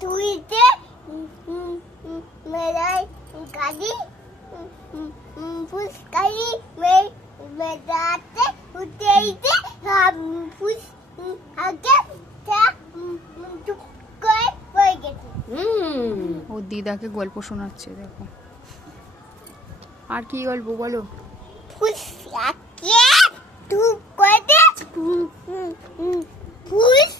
তুইতে মেরাই গাড়ি ফুসকারি মেরাতে উঠেইতে ফুস আগে চুপ করে পড়ে গেছে। ওর দিদাকে গল্প শোনাচ্ছে, দেখো। আর কি গল্প বলো? ফুস আগে চুপ করে ফুস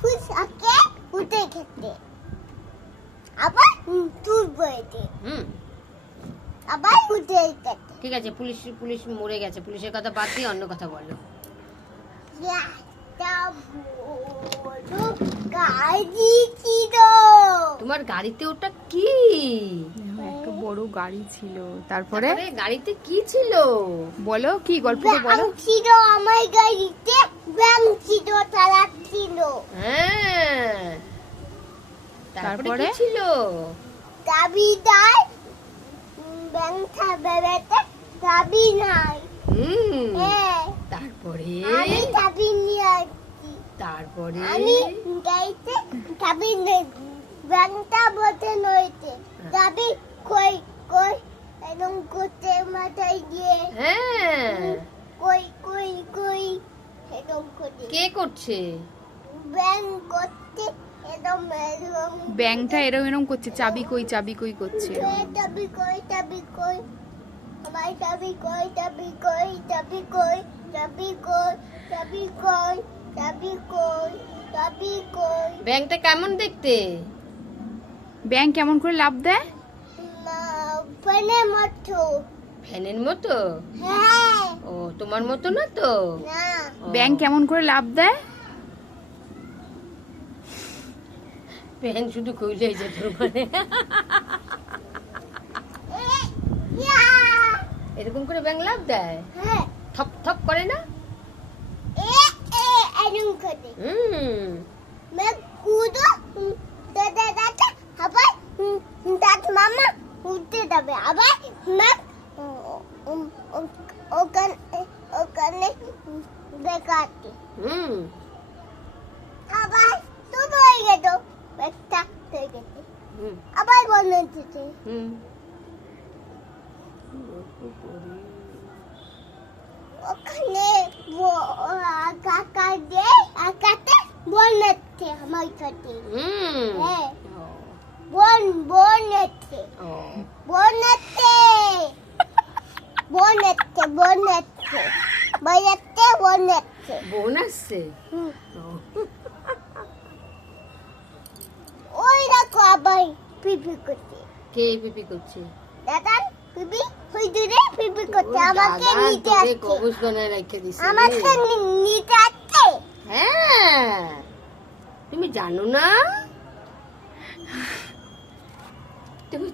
ফুস আগে উঠে গেছে, আবার চুপ করেছে, আবার উঠে গেছে। ঠিক আছে, পুলিশ মরে গেছে, পুলিশের কথা বাদ দিয়ে অন্য কথা বলো। গাড়ি ছিল, তোমার গাড়িতে ওটা কি? একটা বড় গাড়ি ছিল। তারপরে গাড়িতে কি ছিল বলো, কি গল্পটা বলো। ছিল আমার গাড়িতে, ব্যাংক ছিল, চালাচ্ছিল। হ্যাঁ, তারপরে কি ছিল? চাবি দেয়, ব্যাংক বেড়াতে চাবি নাই। হ্যাঁ, তারপরে আমি চাবি নিয়ে আসছি, তারপরে আমি গাড়িতে চাবি নেই, ব্যাংকটা বসে নইতে চাবি কই কই একদম করতে মাথায় দিয়ে। হ্যাঁ, কই কই কই একদম করতে কে করছে? ব্যাংক করতে একদম একদম ব্যাংকটা এরম করছে, চাবি কই চাবি কই করছে। চাবি কই চাবি কই, আমার চাবি কই চাবি কই চাবি কই চাবি কই চাবি কই চাবি কই চাবি কই। ব্যাংকটা কেমন দেখতে? ব্যাংক কেমন করে লাভ দেয়? ফোনের মতো। ফ্যানের মতো? হ্যাঁ, ও, তোমার মতো না তো? না ও, ব্যাংক কেমন করে লাভ দেয়? ফ্যান শুধু কইলেই যেত মানে। ইয়া, এরকম করে ব্যাংক লাভ দেয়? হ্যাঁ, থপ থপ করে না? এরকম করে হুম, मैं कूदो दादा दादा আবার দাদা মামা উঠতে যাবে, আবার मैं ওখানে দেখাচ্ছি, হুম, আবার তুমি হয়ে গেছো, একটা হয়ে গেছে, হুম, আবার বন্ধ হচ্ছে। হুম। ওখানে কাকা দিয়ে আকাতে বলছে আমার সাথে। হুম। হ্যাঁ, ও, বলছে ও, বলছে বলছে বলছে বলছে বলছে। বোন আসছে? ও, ওই দেখো আবার পিপি করছে, কে পিপি করছে? দাদা পিপি ওই দূরে পিপি করছে, ওই আমাকে দাদা নিতে তোকে আসছে, কবজ বানায় রেখে দিছে রে। আমাকে নিতে আসছে। হ্যাঁ, তুমি জানো না? তুমি